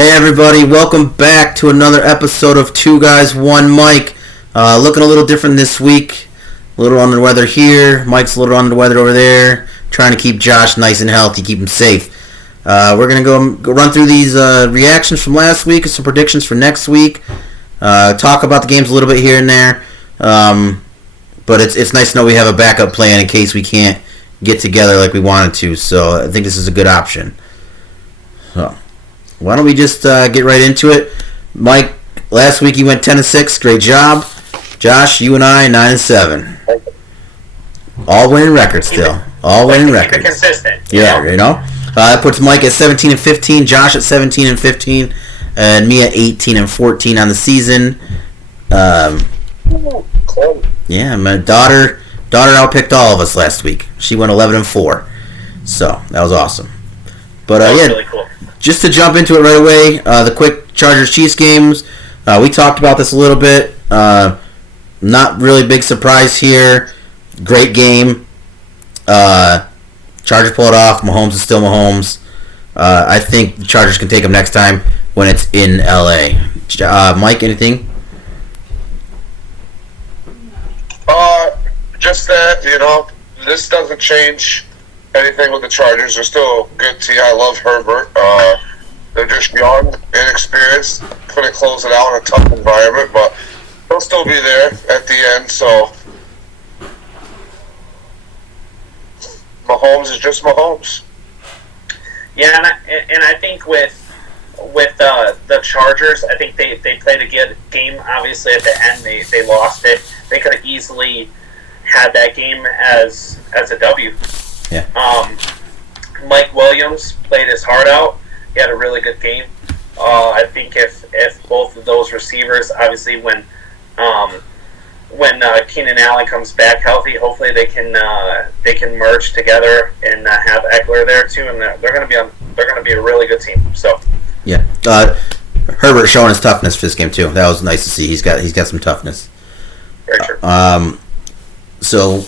Hey everybody, welcome back to another episode of Two Guys, One Mike. Looking a little different this week. A little under the weather here. Mike's a little under the weather over there. Trying to keep Josh nice and healthy, keep him safe. We're going to go run through these reactions from last week and some predictions for next week. Talk about the games a little bit here and there. But it's nice to know we have a backup plan in case we can't get together like we wanted to. So I think this is a good option. So why don't we just get right into it? Mike, last week you went 10-6. Great job. Josh, you and I 9-7. All winning records still. All winning records. Keep it consistent. Yeah, you know. That puts Mike at 17-15, Josh at 17-15, and me at 18-14 on the season. Yeah, my daughter outpicked all of us last week. She went 11-4, so that was awesome. But That was yeah, really cool. just to jump into it right away, the quick Chargers-Chiefs games. We talked about this a little bit. Not really big surprise here. Great game. Chargers pull it off. Mahomes is still Mahomes. I think the Chargers can take them next time when it's in LA. Mike, anything? Just that, this doesn't change anything with the Chargers. They're still a good team. I love Herbert. They're just young, inexperienced. Couldn't close it out in a tough environment, but they'll still be there at the end. So Mahomes is just Mahomes. Yeah, and I think with the Chargers, I think they played a good game. Obviously, at the end, they lost it. They could have easily had that game as a W. Yeah. Mike Williams played his heart out. He had a really good game. I think if both of those receivers, obviously when Keenan Allen comes back healthy, hopefully they can merge together and have Eckler there too, and they're going to be a really good team. So Yeah. Herbert showing his toughness for this game too. That was nice to see. He's got some toughness. very true. So,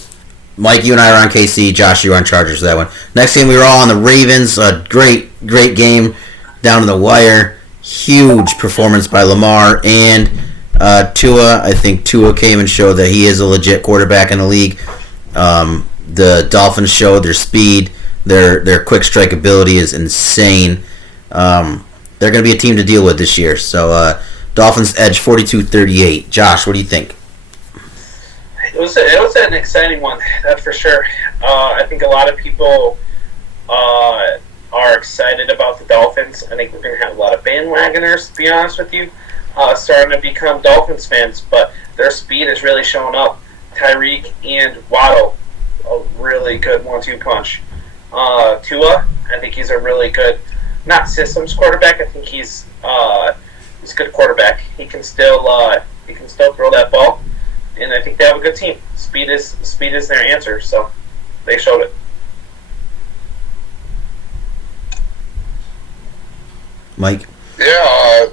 Mike, you and I were on KC. Josh, you were on Chargers for that one. Next game, we were all on the Ravens. A great game down to the wire. Huge performance by Lamar and Tua. I think Tua came and showed that he is a legit quarterback in the league. The Dolphins showed their speed. Their quick strike ability is insane. They're going to be a team to deal with this year. So, Dolphins edge 42-38. Josh, what do you think? It was an exciting one, that's for sure. I think a lot of people are excited about the Dolphins. I think we're going to have a lot of bandwagoners, to be honest with you, starting to become Dolphins fans, but their speed is really showing up. Tyreek and Waddle, a really good 1-2 punch. Tua, I think he's a really good, not systems quarterback. I think he's a good quarterback. He can still throw that ball. And I think they have a good team. Speed is their answer, so they showed it. Mike? Yeah,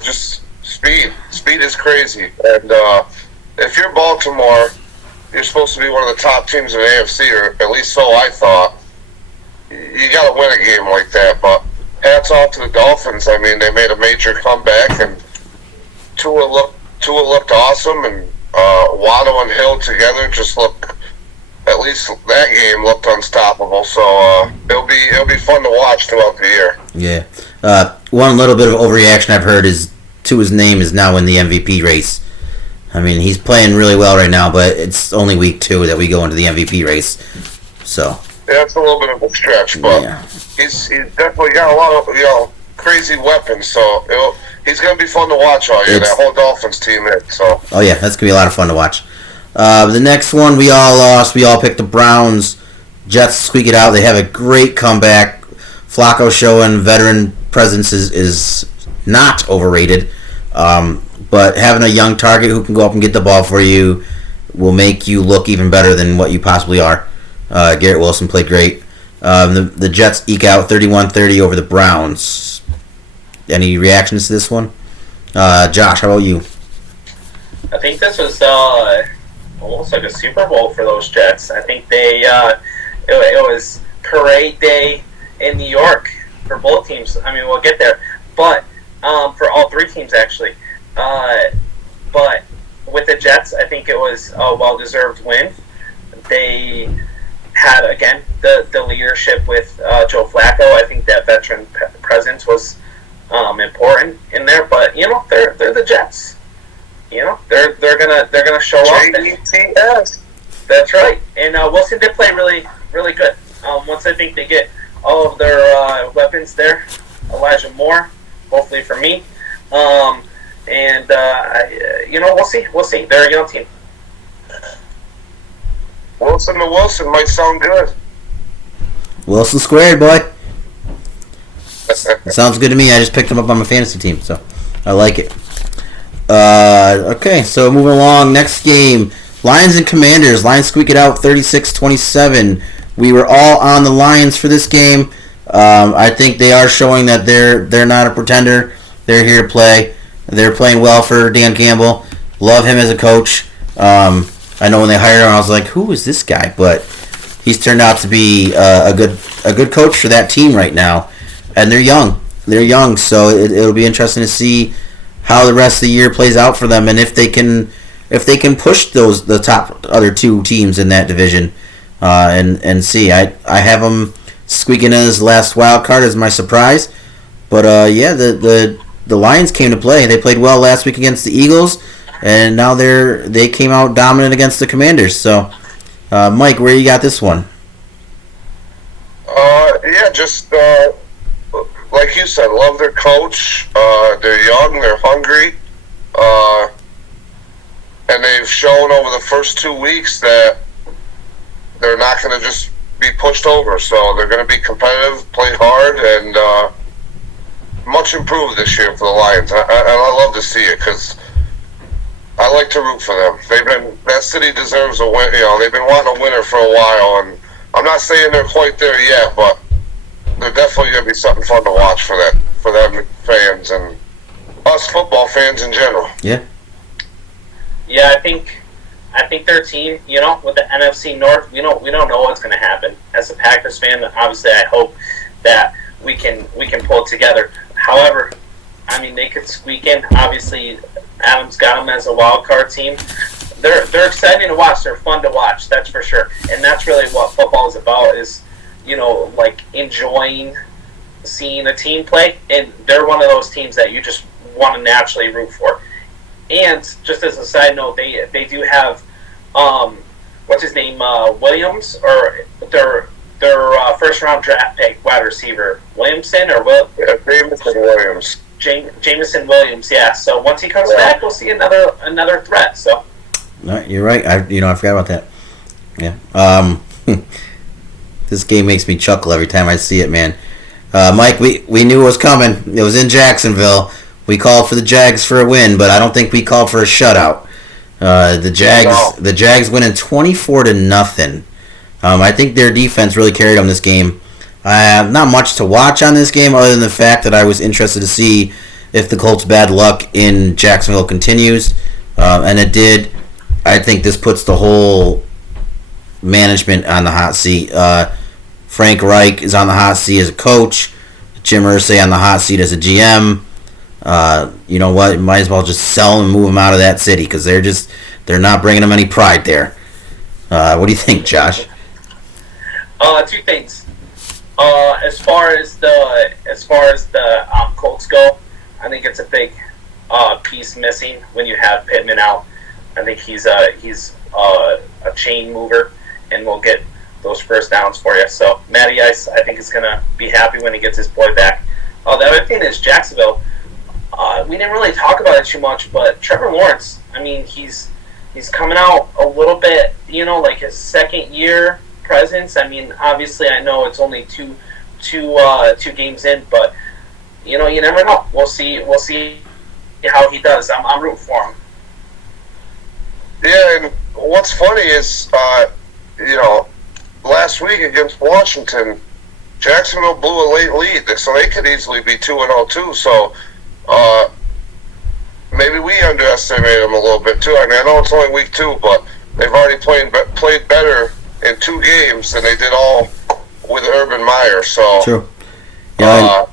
just speed. Speed is crazy. And if you're Baltimore, you're supposed to be one of the top teams in the AFC, or at least so I thought. You got to win a game like that. But hats off to the Dolphins. I mean, they made a major comeback, and Tua looked awesome, and Waddle and Hill together just look. At least that game looked unstoppable. So it'll be fun to watch throughout the year. Yeah. One little bit of overreaction I've heard is Tua's name is now in the MVP race. I mean, he's playing really well right now, but it's only week 2 that we go into the MVP race. So. Yeah, it's a little bit of a stretch, but yeah. He's definitely got a lot of crazy weapons. So he's going to be fun to watch all year. That whole Dolphins team is. So. Oh yeah, that's gonna be a lot of fun to watch. The next one we all lost. We all picked the Browns. Jets squeak it out. They have a great comeback. Flacco showing veteran presence is not overrated. But having a young target who can go up and get the ball for you will make you look even better than what you possibly are. Garrett Wilson played great. The Jets eke out 31-30 over the Browns. Any reactions to this one? Josh, how about you? I think this was almost like a Super Bowl for those Jets. I think they it was parade day in New York for both teams. I mean, we'll get there, but all three teams actually. But with the Jets, I think it was a well-deserved win. They had, again, the leadership with Joe Flacco. I think that veteran presence was important in there. But they're the Jets. They're gonna show up. J-E-T-S. That's right. And Wilson did play really, really good. Once I think they get all of their weapons there, Elijah Moore, hopefully for me. We'll see. We'll see. They're a young team. Wilson to Wilson might sound good. Wilson squared, boy. Sounds good to me. I just picked him up on my fantasy team, so I like it. Okay, so moving along. Next game, Lions and Commanders. Lions squeak it out 36-27. We were all on the Lions for this game. I think they are showing that they're not a pretender. They're here to play. They're playing well for Dan Campbell. Love him as a coach. I know when they hired him, I was like, who is this guy? But he's turned out to be a good coach for that team right now. And they're young. They're young, so it'll be interesting to see how the rest of the year plays out for them, and if they can push the top other two teams in that division, and see. I have them squeaking in as the last wild card as my surprise, but the Lions came to play. They played well last week against the Eagles, and now they came out dominant against the Commanders. So, Mike, where you got this one? Just like you said, love their coach. They're young, they're hungry, and they've shown over the first 2 weeks that they're not going to just be pushed over. So they're going to be competitive, play hard, and much improved this year for the Lions. And I love to see it because I like to root for them. That city deserves a win. They've been wanting a winner for a while, and I'm not saying they're quite there yet, but they're definitely going to be something fun to watch for them fans and us football fans in general. Yeah. Yeah, I think their team, with the NFC North, we don't know what's going to happen. As a Packers fan, obviously, I hope that we can pull it together. However, I mean, they could squeak in. Obviously, Adams got them as a wild card team. They're exciting to watch. They're fun to watch. That's for sure. And that's really what football is about. Is enjoying seeing a team play, and they're one of those teams that you just want to naturally root for. And just as a side note, they do have what's his name, Williams, or their first round draft pick wide receiver, Williamson or Jameson Williams. Jameson Williams, yeah. So once he comes back, we'll see another threat. So. No, you're right. I forgot about that. Yeah. This game makes me chuckle every time I see it, man. Mike, we knew it was coming. It was in Jacksonville. We called for the Jags for a win, but I don't think we called for a shutout. The Jags winning 24-0. I think their defense really carried them this game. Not much to watch on this game other than the fact that I was interested to see if the Colts' bad luck in Jacksonville continues, and it did. I think this puts the whole management on the hot seat. Frank Reich is on the hot seat as a coach. Jim Irsay on the hot seat as a GM. You know what? Might as well just sell and move them out of that city because they're not bringing them any pride there. What do you think, Josh? Two things. As far as the Colts go, I think it's a big piece missing when you have Pittman out. I think he's a chain mover, and will get those first downs for you. So Matty Ice, I think, is going to be happy when he gets his boy back. The other thing is Jacksonville. We didn't really talk about it too much, but Trevor Lawrence, I mean, he's coming out a little bit, like his second year presence. I mean, obviously, I know it's only two games in, but you never know. We'll see how he does. I'm rooting for him. Yeah, and what's funny is, last week against Washington, Jacksonville blew a late lead, so they could easily be 2-0 too. So maybe we underestimated them a little bit too. I mean, I know it's only week 2, but they've already played better in 2 games than they did all with Urban Meyer. So true. Yeah,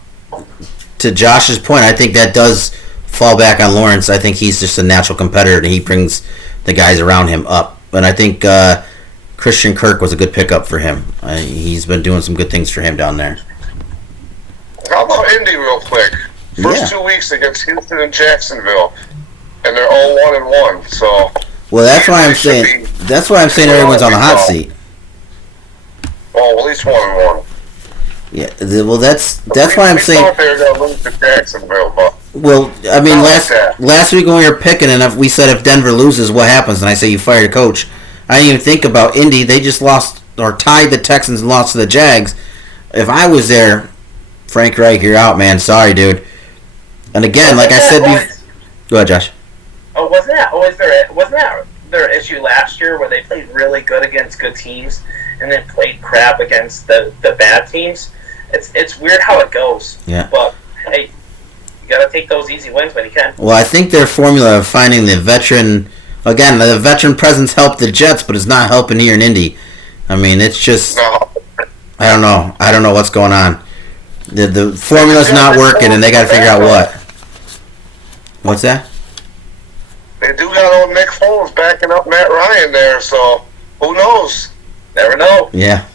to Josh's point, I think that does fall back on Lawrence. I think he's just a natural competitor, and he brings the guys around him up. And I think Christian Kirk was a good pickup for him. He's been doing some good things for him down there. How about Indy real quick? First 2 weeks against Houston and Jacksonville, and they're all 1-1. So. Well, that's why I'm saying. That's why I'm saying everyone's on the hot seat. Well, at least 1-1. Yeah. Well, that's why I'm saying. I thought they were going to lose to Jacksonville, but. Well, I mean, last week when we were picking, and we said if Denver loses, what happens? And I say you fire your coach. I didn't even think about Indy. They just lost or tied the Texans and lost to the Jags. If I was there, Frank Reich, you're out, man. Sorry, dude. And again, like I said before. Go ahead, Josh. Oh, wasn't that their issue last year where they played really good against good teams and then played crap against the bad teams? It's weird how it goes. Yeah. But hey, you gotta take those easy wins when you can. Well, I think their formula of finding the veteran presence helped the Jets, but it's not helping here in Indy. I mean, it's just I don't know what's going on. The formula's not working, and they got to figure out what. What's that? They do got old Nick Foles backing up Matt Ryan there, so who knows? Never know. Yeah.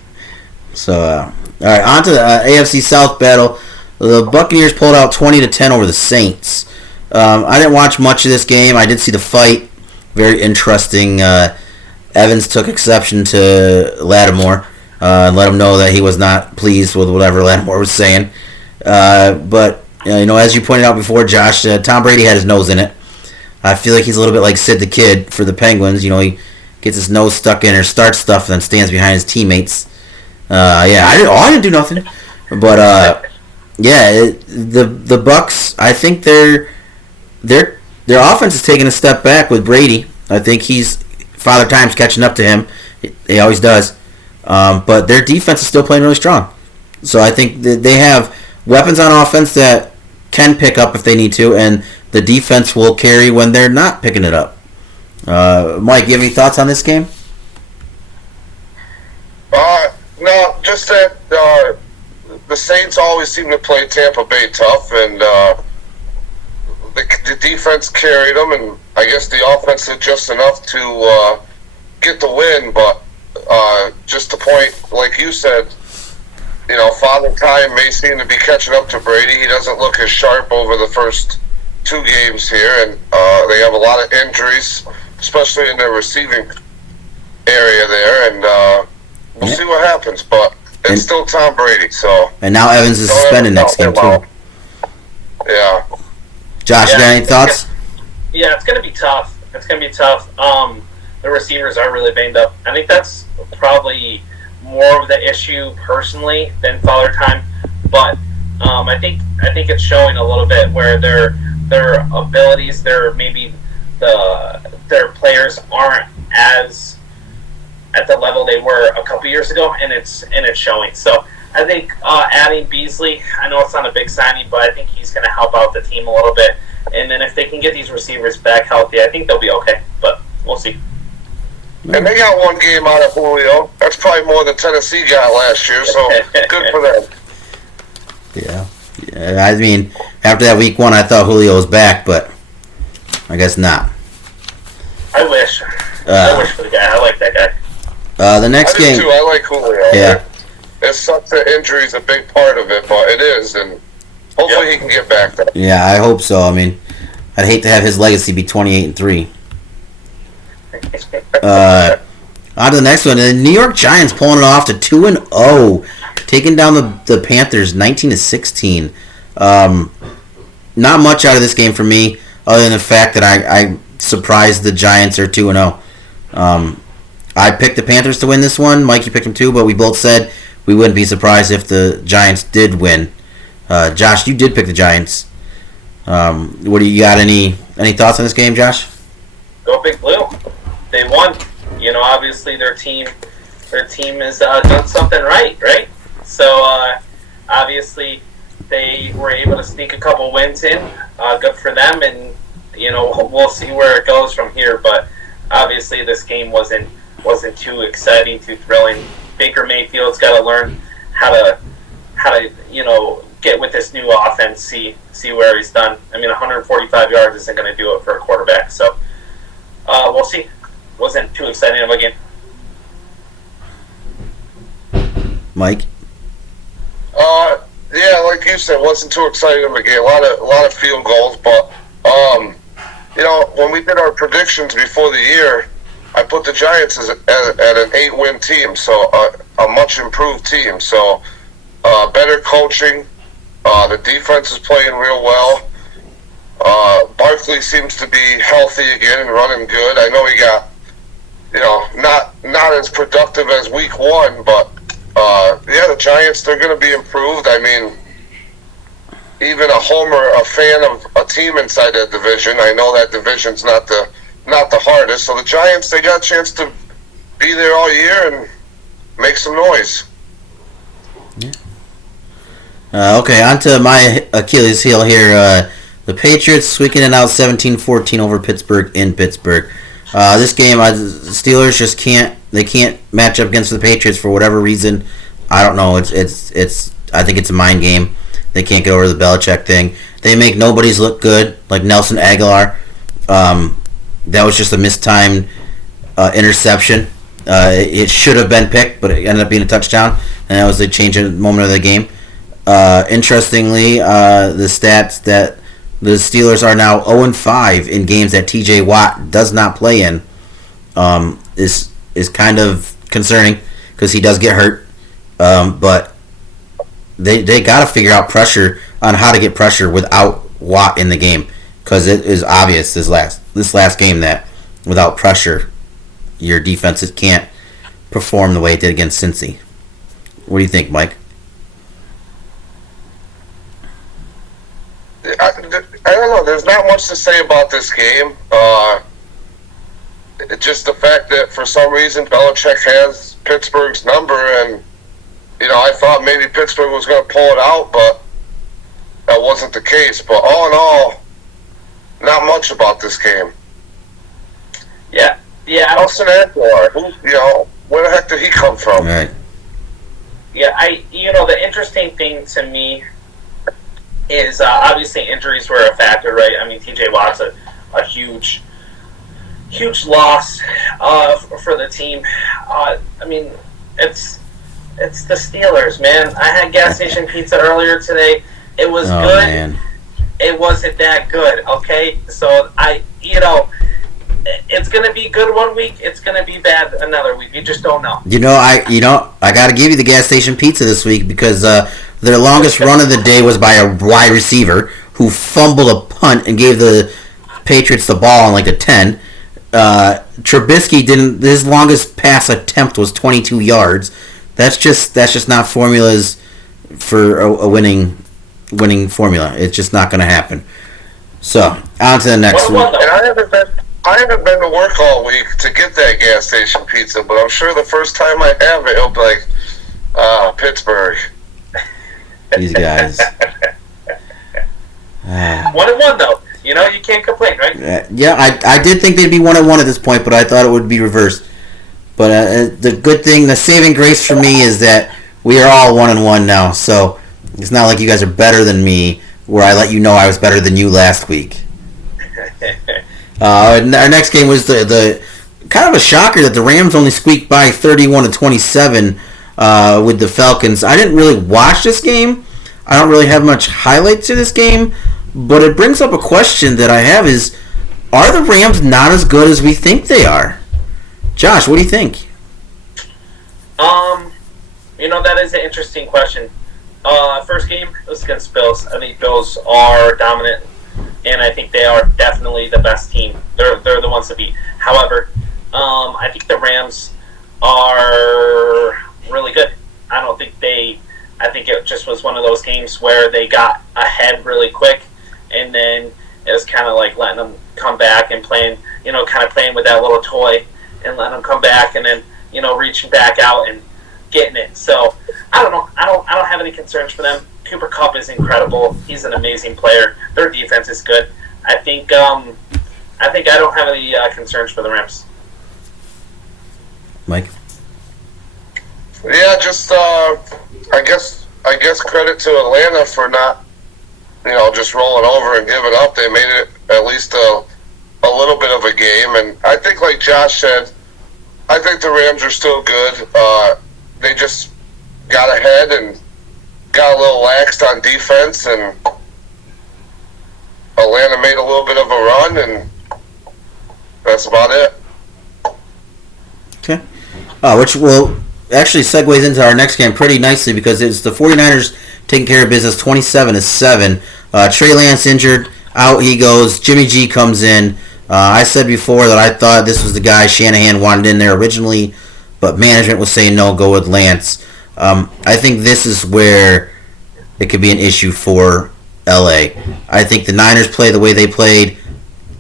So, all right, on to the AFC South battle. The Buccaneers pulled out 20-10 over the Saints. I didn't watch much of this game. I did see the fight. Very interesting. Evans took exception to Lattimore and let him know that he was not pleased with whatever Lattimore was saying. But, as you pointed out before, Josh, Tom Brady had his nose in it. I feel like he's a little bit like Sid the Kid for the Penguins. He gets his nose stuck in or starts stuff and then stands behind his teammates. I didn't do nothing. But, the Bucs, I think their offense is taking a step back with Brady. I think Father Time's catching up to him. He always does. But their defense is still playing really strong. So I think that they have weapons on offense that can pick up if they need to, and the defense will carry when they're not picking it up. Mike, you have any thoughts on this game? No, just that the Saints always seem to play Tampa Bay tough, and the defense carried them, and I guess the offense did just enough to get the win. But just to point, like you said, Father Time may seem to be catching up to Brady. He doesn't look as sharp over the first 2 games here, and they have a lot of injuries, especially in their receiving area there, and we'll see what happens. But it's still Tom Brady, so. And now Evans is suspended next game too. Yeah. Josh, you got any thoughts? Yeah, it's going to be tough. The receivers are really banged up. I think that's probably more of the issue personally than Father Time, but I think it's showing a little bit where their abilities, their players aren't as at the level they were a couple years ago, and it's showing. So I think adding Beasley, I know it's not a big signing, but I think he's going to help out the team a little bit. And then if they can get these receivers back healthy, I think they'll be okay. But we'll see. And they got 1 game out of Julio. That's probably more than Tennessee got last year, so good for them. Yeah. I mean, after that week 1, I thought Julio was back, but I guess not. I wish for the guy. I like that guy. The next game. Too. I like Julio. Yeah. It sucks that injury is a big part of it, but it is, and hopefully he can get back there. Yeah, I hope so. I mean, I'd hate to have his legacy be 28-3. On to the next one. The New York Giants pulling it off to 2-0, taking down the Panthers 19-16. Not much out of this game for me, other than the fact that I surprised the Giants are 2-0. I picked the Panthers to win this one. Mike, you picked them too, but we both said we wouldn't be surprised if the Giants did win. Josh, you did pick the Giants. What do you got? Any thoughts on this game, Josh? Go Big Blue. They won. Obviously their team has done something right? So obviously they were able to sneak a couple wins in. Good for them, and we'll see where it goes from here. But obviously this game wasn't too exciting, too thrilling. Baker Mayfield's got to learn how to get with this new offense, see where he's done. I mean, 145 yards isn't going to do it for a quarterback. So we'll see. Wasn't too exciting of a game. Mike? Yeah, like you said, wasn't too exciting of a game. A lot of field goals, but when we did our predictions before the year, I put the Giants at an 8-win team, so a much improved team. So better coaching. The defense is playing real well. Barkley seems to be healthy again and running good. I know he got, not as productive as week 1, but the Giants, they're going to be improved. I mean, even a fan of a team inside that division, I know that division's not the hardest. So the Giants, they got a chance to be there all year and make some noise. Yeah. Okay, on to my Achilles heel here. The Patriots squeaking it out 17-14 over Pittsburgh in Pittsburgh. This game, the Steelers just can't match up against the Patriots for whatever reason. I don't know. It's. I think it's a mind game. They can't get over the Belichick thing. They make nobodies look good, like Nelson Aguilar. That was just a mistimed interception. It should have been picked, but it ended up being a touchdown, and that was the changing moment of the game. Interestingly, the stats that the Steelers are now 0-5 in games that T.J. Watt does not play in is kind of concerning because he does get hurt. But they got to figure out pressure on how to get pressure without Watt in the game because it is obvious this last game that without pressure, your defenses can't perform the way it did against Cincy. What do you think, Mike? I don't know. There's not much to say about this game. It's just the fact that for some reason Belichick has Pittsburgh's number, and I thought maybe Pittsburgh was going to pull it out, but that wasn't the case. But all in all, not much about this game. Yeah. Nelson Aguilar, where the heck did he come from? Right. Yeah, the interesting thing to me is obviously injuries were a factor, right? I mean, T.J. Watt's a huge loss for the team. I mean, it's the Steelers, man. I had gas station pizza earlier today. It was good. Man. It wasn't that good, okay? So it's gonna be good one week. It's gonna be bad another week. You just don't know. I got to give you the gas station pizza this week because their longest run of the day was by a wide receiver who fumbled a punt and gave the Patriots the ball on like a 10. Trubisky didn't. His longest pass attempt was 22 yards. That's just not formulas for a winning formula. It's just not going to happen. So on to the next one. And I haven't been to work all week to get that gas station pizza, but I'm sure the first time I have it, it'll be like, Pittsburgh. These guys. 1-1 though. You can't complain, right? Yeah, I did think they'd be 1-1 at this point, but I thought it would be reversed. But the good thing, the saving grace for me is that we are all 1-1 now. So it's not like you guys are better than me, where I let you know I was better than you last week. Our next game was the kind of a shocker that the Rams only squeaked by 31-27 with the Falcons. I didn't really watch this game. I don't really have much highlights to this game, but it brings up a question that I have is, are the Rams not as good as we think they are? Josh, what do you think? That is an interesting question. First game was against Bills. I think Bills are dominant, and I think they are definitely the best team. They're the ones to beat. However, I think the Rams are really good. I think it just was one of those games where they got ahead really quick, and then it was kind of like letting them come back and playing with that little toy and letting them come back and then, reaching back out and getting it. So, I don't know. I don't have any concerns for them. Cooper Kupp is incredible. He's an amazing player. Their defense is good. I think I don't have any concerns for the Rams. Mike? Yeah, just I guess I guess credit to Atlanta for not, just rolling over and giving up. They made it at least a little bit of a game. And I think, like Josh said, I think the Rams are still good. They just got ahead and got a little laxed on defense, and Atlanta made a little bit of a run, and that's about it. Okay. Which will actually segues into our next game pretty nicely because it's the 49ers taking care of business 27-7. Trey Lance injured, out he goes. Jimmy G comes in. I said before that I thought this was the guy Shanahan wanted in there originally, but management was saying no, go with Lance. I think this is where it could be an issue for LA. I think the Niners play the way they played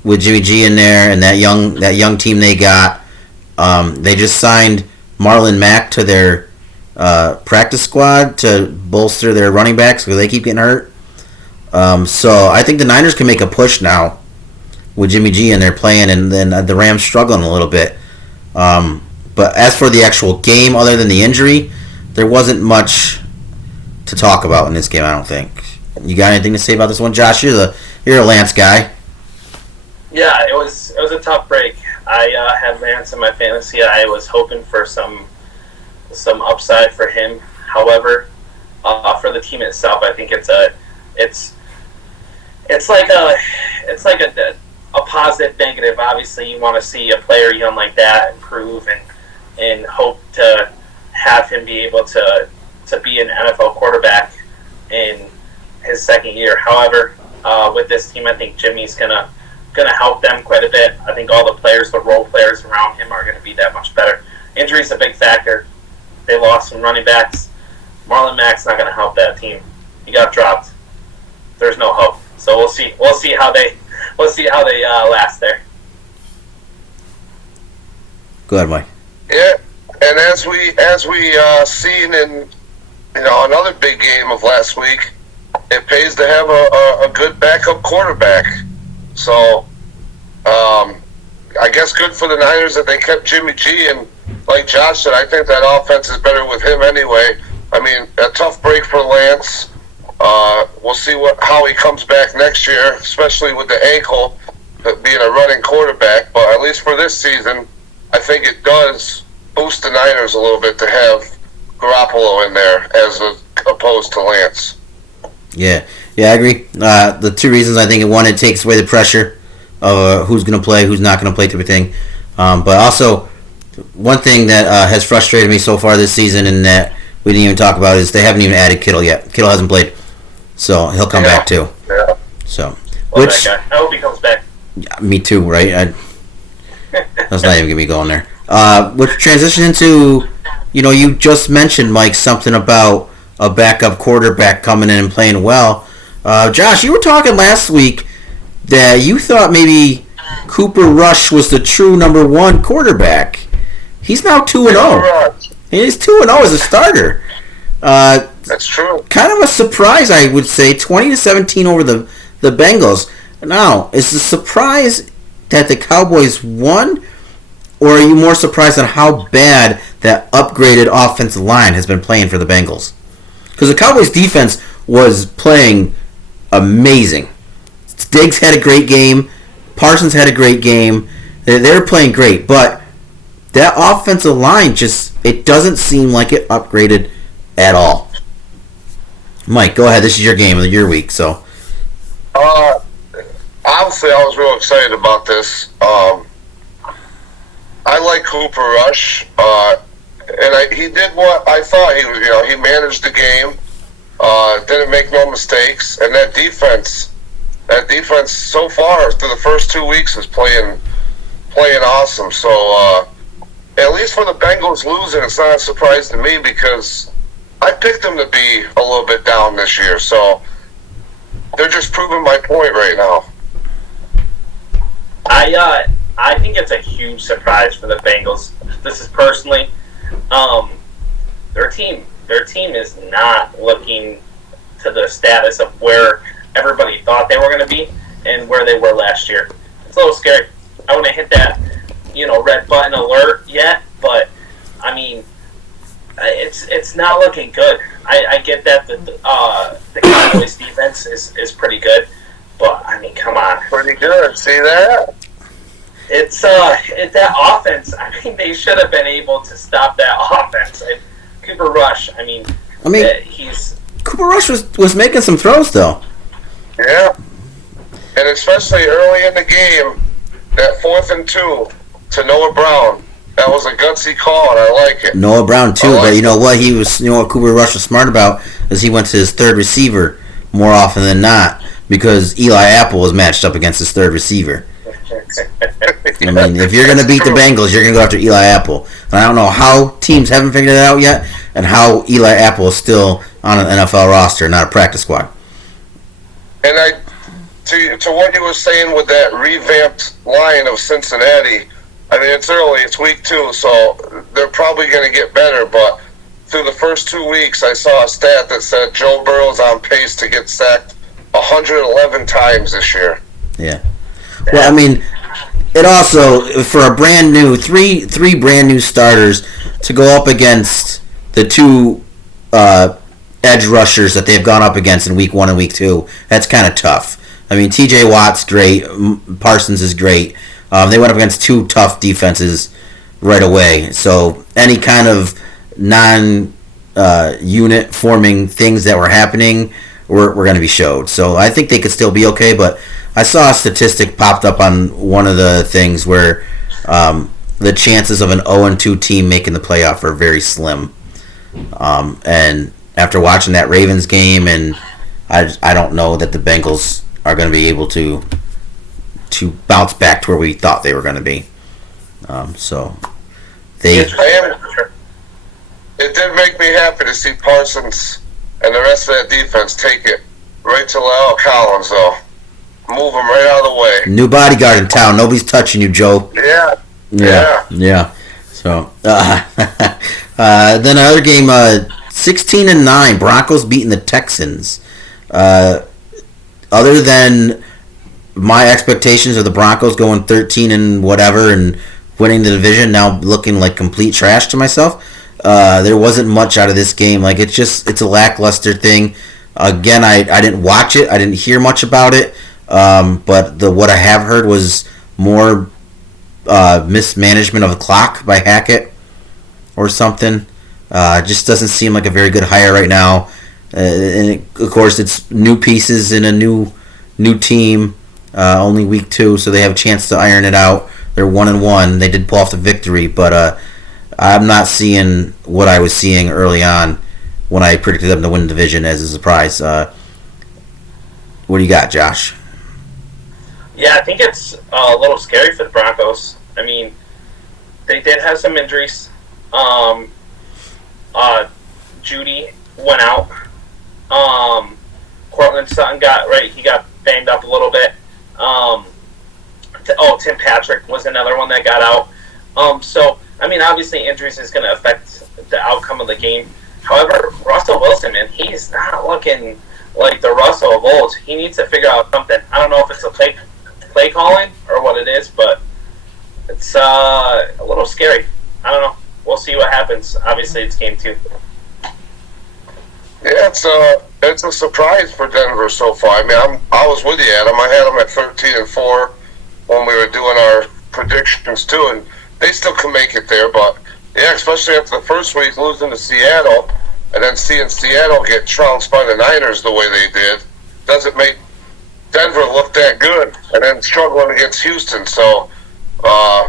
with Jimmy G in there and that young team they got. They just signed Marlon Mack to their practice squad to bolster their running backs because they keep getting hurt. So I think the Niners can make a push now with Jimmy G in there playing, and then the Rams struggling a little bit. But as for the actual game, other than the injury, there wasn't much to talk about in this game, I don't think. You got anything to say about this one, Josh? You're a Lance guy. Yeah, it was a tough break. I had Lance in my fantasy. I was hoping for some upside for him. However, for the team itself, I think it's like a positive negative. Obviously, you want to see a player young like that improve and hope to have him be able to be an NFL quarterback in his second year. However, with this team, I think Jimmy's gonna help them quite a bit. I think all the players, the role players around him, are going to be that much better. Injury's a big factor. They lost some running backs. Marlon Mack's not going to help that team. He got dropped. There's no hope. So we'll see. We'll see how they last there. Go ahead, Mike. Yeah, and as we seen in another big game of last week, it pays to have a good backup quarterback. So, I guess good for the Niners that they kept Jimmy G, and like Josh said, I think that offense is better with him anyway. I mean, a tough break for Lance. We'll see how he comes back next year, especially with the ankle, being a running quarterback. But at least for this season, I think it does boost the Niners a little bit to have Garoppolo in there as opposed to Lance. Yeah, I agree. The two reasons I think, one, it takes away the pressure of who's going to play, who's not going to play, type of thing. But also, one thing that has frustrated me so far this season and that we didn't even talk about is they haven't even added Kittle yet. Kittle hasn't played, so he'll come back too. Yeah. So, I hope he comes back. Yeah, me too, right? Let's not even get me going there. Which transition into, you just mentioned, Mike, something about a backup quarterback coming in and playing well. Josh, you were talking last week that you thought maybe Cooper Rush was the true number one quarterback. He's now 2-0. He's 2-0 as a starter. That's true. Kind of a surprise, I would say. 20-17 over the Bengals. Now, is the surprise that the Cowboys won, or are you more surprised at how bad that upgraded offensive line has been playing for the Bengals? Because the Cowboys' defense was playing amazing. Diggs had a great game. Parsons had a great game. They were playing great, but that offensive line it doesn't seem like it upgraded at all. Mike, go ahead. This is your game of your week, so. Obviously, I was real excited about this. I like Cooper Rush, and he did what I thought he was. He managed the game, didn't make no mistakes, and that defense so far through the first 2 weeks is playing awesome. So at least for the Bengals losing, it's not a surprise to me because I picked them to be a little bit down this year. So they're just proving my point right now. I think it's a huge surprise for the Bengals. This is personally, their team is not looking to the status of where everybody thought they were going to be and where they were last year. It's a little scary. I wouldn't hit that, red button alert yet, but I mean, it's not looking good. I get that the Cowboys defense is pretty good, but I mean, come on, Pretty good. See that? it's that offense. I mean, they should have been able to stop that offense. Cooper Rush. I mean, he's Cooper Rush was making some throws though. Yeah. And especially early in the game, that 4th and 2 to Noah Brown. That was a gutsy call, and I like it. Noah Brown too, but you know what? What Cooper Rush was smart about is he went to his third receiver more often than not because Eli Apple was matched up against his third receiver. I mean, if you're going to beat the Bengals, you're going to go after Eli Apple. And I don't know how teams haven't figured it out yet, and how Eli Apple is still on an NFL roster, not a practice squad. And to what you were saying with that revamped line of Cincinnati, I mean, it's early, it's week 2, so they're probably going to get better, but through the first 2 weeks, I saw a stat that said Joe Burrow's on pace to get sacked 111 times this year. Yeah. Well, I mean, it also, for a brand new, three brand new starters to go up against the two edge rushers that they've gone up against in week 1 and week 2, that's kind of tough. I mean, T.J. Watt's great. Parsons is great. They went up against 2 tough defenses right away. So any kind of non-unit forming things that were happening were going to be showed. So I think they could still be okay. But I saw a statistic popped up on one of the things where the chances of an 0-2 team making the playoff are very slim. And after watching that Ravens game, and I don't know that the Bengals are going to be able to bounce back to where we thought they were going to be. So they. It did make me happy to see Parsons and the rest of that defense take it right to La'el Collins, though. Move him right out of the way. New bodyguard in town. Nobody's touching you, Joe. Yeah. So then another game, 16-9. Broncos beating the Texans. Other than my expectations of the Broncos going 13 and whatever and winning the division, now looking like complete trash to myself, there wasn't much out of this game. Like it's a lackluster thing. Again, I didn't watch it. I didn't hear much about it. But what I have heard was more mismanagement of the clock by Hackett or something. It just doesn't seem like a very good hire right now. And of course, it's new pieces in a new team. Only week 2, so they have a chance to iron it out. They're 1-1. They did pull off the victory, but I'm not seeing what I was seeing early on when I predicted them to win the division as a surprise. What do you got, Josh? Yeah, I think it's a little scary for the Broncos. I mean, they did have some injuries. Judy went out. Cortland Sutton got banged up a little bit. Tim Patrick was another one that got out. So, I mean, obviously injuries is going to affect the outcome of the game. However, Russell Wilson, man, he's not looking like the Russell of old. He needs to figure out something. I don't know if it's a play calling or what it is, but it's a little scary. I don't know. We'll see what happens. Obviously, it's game 2. Yeah, it's a surprise for Denver so far. I mean, I was with you, Adam. I had them at 13-4 when we were doing our predictions too, and they still can make it there. But yeah, especially after the first week losing to Seattle, and then seeing Seattle get trounced by the Niners the way they did, doesn't make Denver look that good. And then struggling against Houston, so I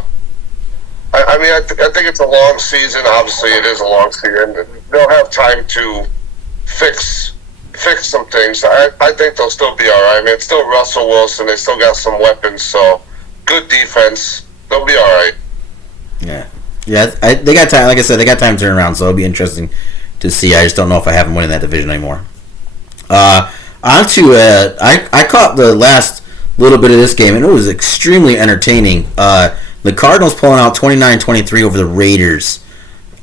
think it's a long season. Obviously, it is a long season. They'll have time to fix some things. I think they'll still be all right. I mean, it's still Russell Wilson. They still got some weapons, so good defense. They'll be all right. Yeah. They got time. Like I said, they got time to turn around, so it'll be interesting to see. I just don't know if I have them winning that division anymore. I caught the last little bit of this game, and it was extremely entertaining. The Cardinals pulling out 29-23 over the Raiders.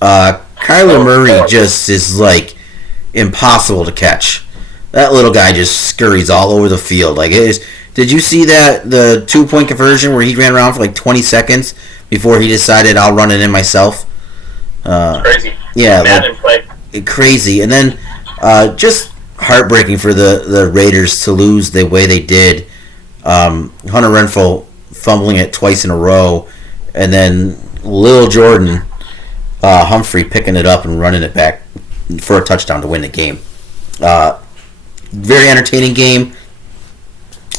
Kyler Murray just is like impossible to catch. That little guy just scurries all over the field. Like it is. Did you see the 2-point conversion where he ran around for like 20 seconds before he decided I'll run it in myself? Crazy. Yeah, Madden play. Crazy. And then just heartbreaking for the Raiders to lose the way they did. Hunter Renfrow fumbling it twice in a row, and then Lil Jordan Humphrey picking it up and running it back for a touchdown to win the game. Very entertaining game.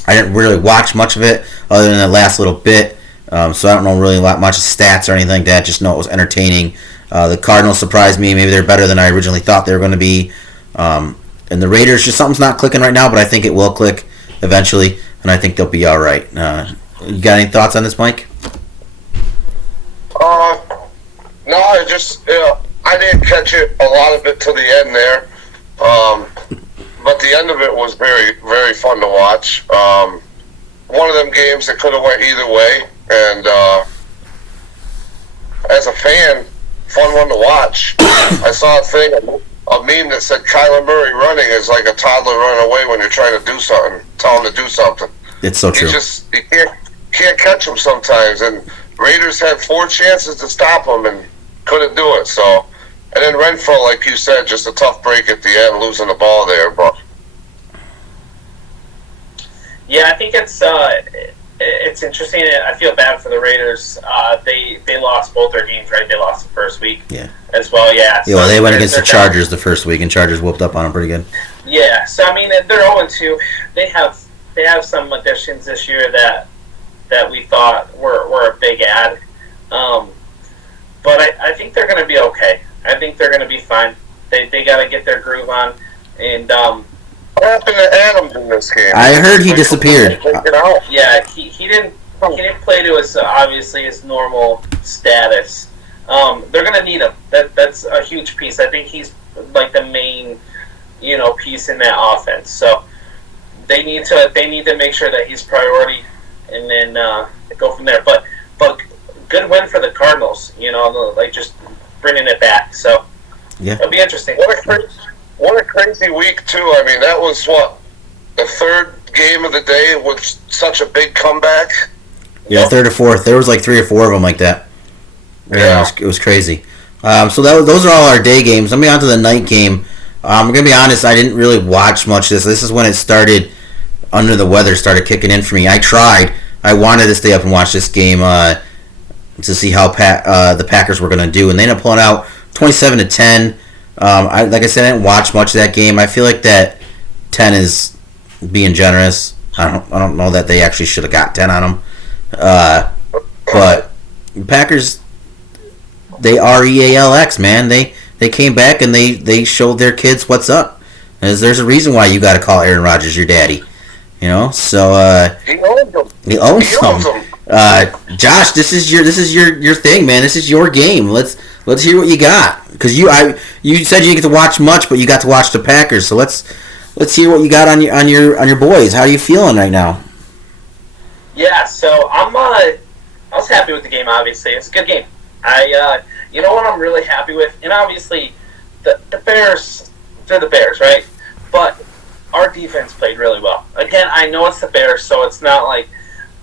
I didn't really watch much of it other than the last little bit, so I don't know really much stats or anything like that. Just know it was entertaining. The Cardinals surprised me. Maybe they're better than I originally thought they were going to be. And the Raiders, just something's not clicking right now, but I think it will click eventually, and I think they'll be all right. You got any thoughts on this, Mike? No, I didn't catch it, a lot of it, to the end there. But the end of it was very, very fun to watch. One of them games that could have went either way, and as a fan, fun one to watch. I saw a meme that said Kyler Murray running is like a toddler running away when you're trying to do something, tell him to do something. It's so true. You can't catch him sometimes, and Raiders had 4 chances to stop him and couldn't do it. So, and then Renfrow, like you said, just a tough break at the end, losing the ball there. But yeah, I think it's interesting. I feel bad for the Raiders. They lost both their games, right? They lost the first week, as well. Yeah. Yeah, well, they went against the Chargers the first week, and Chargers whooped up on them pretty good. Yeah. So I mean, they're 0-2. They have some additions this year that we thought were a big add. But I think they're going to be okay. I think they're going to be fine. They got to get their groove on. And what happened to Adams in this game? I heard he disappeared. Yeah, he didn't play to his normal status. They're going to need him. That's a huge piece. I think he's like the main, piece in that offense. So they need to make sure that he's priority, and then go from there. But good win for the Cardinals. Like just bringing it back. So yeah, it'll be interesting. What a crazy week too. I mean, that was the third game of the day with such a big comeback. Yeah, third or fourth. There was like 3 or 4 of them like that. Yeah, it was crazy. So those are all our day games. Let me on to the night game. I'm gonna be honest. I didn't really watch much of this. This is when it started. Under the weather started kicking in for me. I tried. I wanted to stay up and watch this game to see how the Packers were going to do, and they ended up pulling out 27-10. Like I said, I didn't watch much of that game. I feel like that 10 is being generous. I don't know that they actually should have got 10 on them. But Packers, they REALX, man. They came back and they showed their kids what's up. There's a reason why you got to call Aaron Rodgers your daddy. So he owns them. He owns them. Josh, this is your thing, man. This is your game. Let's hear what you got, because you said you didn't get to watch much, but you got to watch the Packers. So let's hear what you got on your boys. How are you feeling right now? Yeah, so I was happy with the game. Obviously, it's a good game. You know what I'm really happy with, and obviously the Bears, they're the Bears, right? But our defense played really well. Again, I know it's the Bears, so it's not like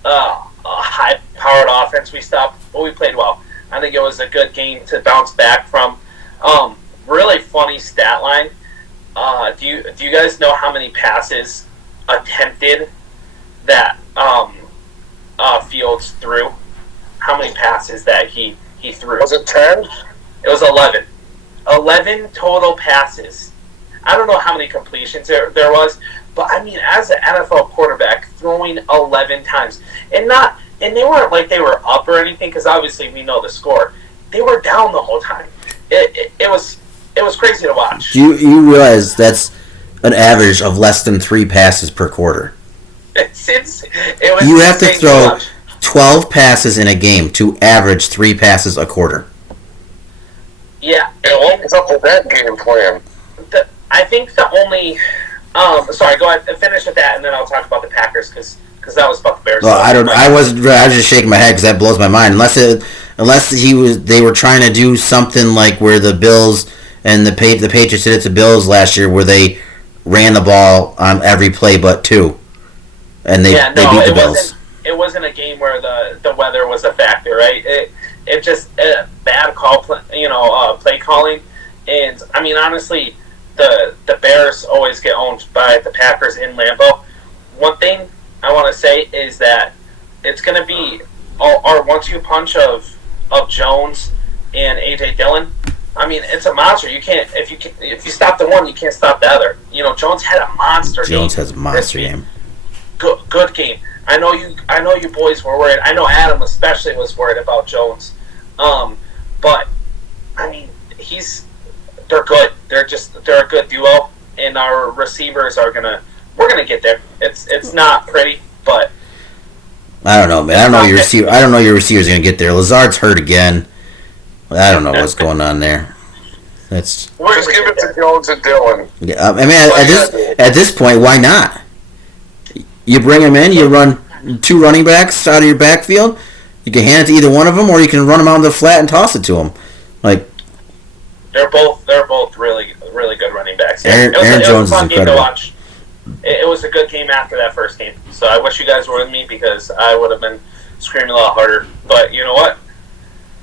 a high-powered offense we stopped, but we played well. I think it was a good game to bounce back from. Really funny stat line. Do you guys know how many passes attempted that Fields threw? How many passes that he threw? Was it 10? It was 11. 11 total passes. I don't know how many completions there was, but I mean, as an NFL quarterback, throwing 11 times, and they weren't like they were up or anything, because obviously we know the score. They were down the whole time. It was crazy to watch. You realize that's an average of less than 3 passes per quarter. You have to throw 12 passes in a game to average 3 passes a quarter. Yeah. And what was up with that game plan? I think the only... sorry, go ahead and finish with that, and then I'll talk about the Packers, because that was about the Bears. Well, I was just shaking my head because that blows my mind. Unless they were trying to do something like where the Bills and the Patriots did it to Bills last year, where they ran the ball on every play but 2, and they beat the Bills. It wasn't a game where the weather was a factor, right? It just bad play calling, And I mean, honestly, the Bears always get owned by the Packers in Lambeau. One thing I want to say is that it's going to be our 1-2 punch of Jones and AJ Dillon. I mean, it's a monster. You can't if you stop the one, you can't stop the other. You know, Jones had a monster game. Jones has a monster game. Good game. I know you boys were worried. I know Adam especially was worried about Jones. But I mean, they're good. They're a good duo, and our receivers we're gonna get there. It's not pretty, but I don't know, man. I don't know your receiver's gonna get there. Lazard's hurt again. I don't know what's going on there. Just give it to Jones and Dillon. Yeah, I mean, at this point, why not? You bring them in, you run 2 running backs out of your backfield. You can hand it to either one of them, or you can run them out in the flat and toss it to them. Like they're both really good running backs. Aaron Jones is incredible. Game to watch. It was a good game after that first game. So I wish you guys were with me because I would have been screaming a lot harder. But you know what?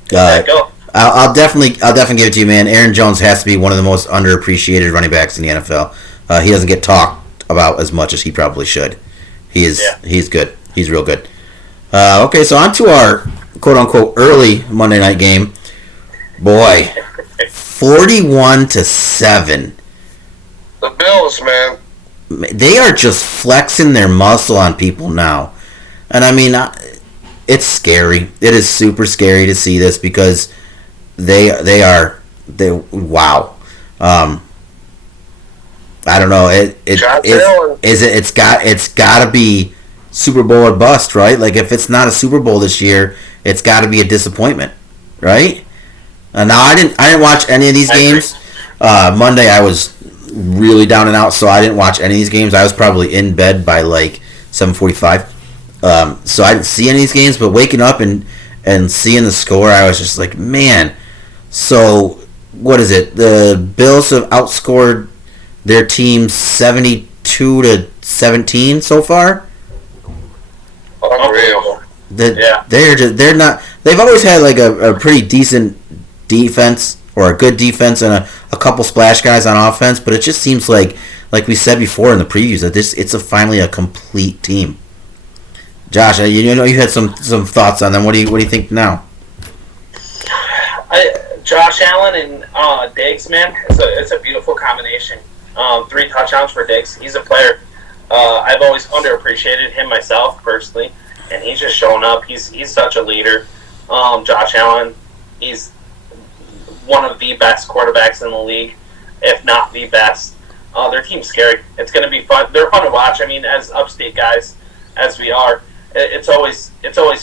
Go. I'll definitely give it to you, man. Aaron Jones has to be one of the most underappreciated running backs in the NFL. He doesn't get talked about as much as he probably should. He's good. He's real good. Okay, so on to our quote-unquote early Monday night game. Boy, 41-7. The Bills, man. They are just flexing their muscle on people now. And I mean, it's scary. It is super scary to see this because wow. I don't know. It's got to be Super Bowl or bust, right? Like if it's not a Super Bowl this year, it's got to be a disappointment, right? Now I didn't watch any of these games. Monday I was really down and out, so I didn't watch any of these games. I was probably in bed by like 7:45. So I didn't see any of these games, but waking up and seeing the score, I was just like, man. So what is it? The Bills have outscored their team 72-17 so far. Unreal. They're not. They've always had like a pretty decent defense or a good defense and a couple splash guys on offense, but it just seems like we said before in the previews that it's finally a complete team. Josh, you know you had some thoughts on them. What do you think now? Josh Allen and Diggs, man, it's a beautiful combination. 3 touchdowns for Diggs. He's a player. I've always underappreciated him myself personally, and he's just showing up. He's such a leader. Josh Allen, he's one of the best quarterbacks in the league, if not the best. Their team's scary. It's going to be fun. They're fun to watch. I mean, as upstate guys as we are, it's always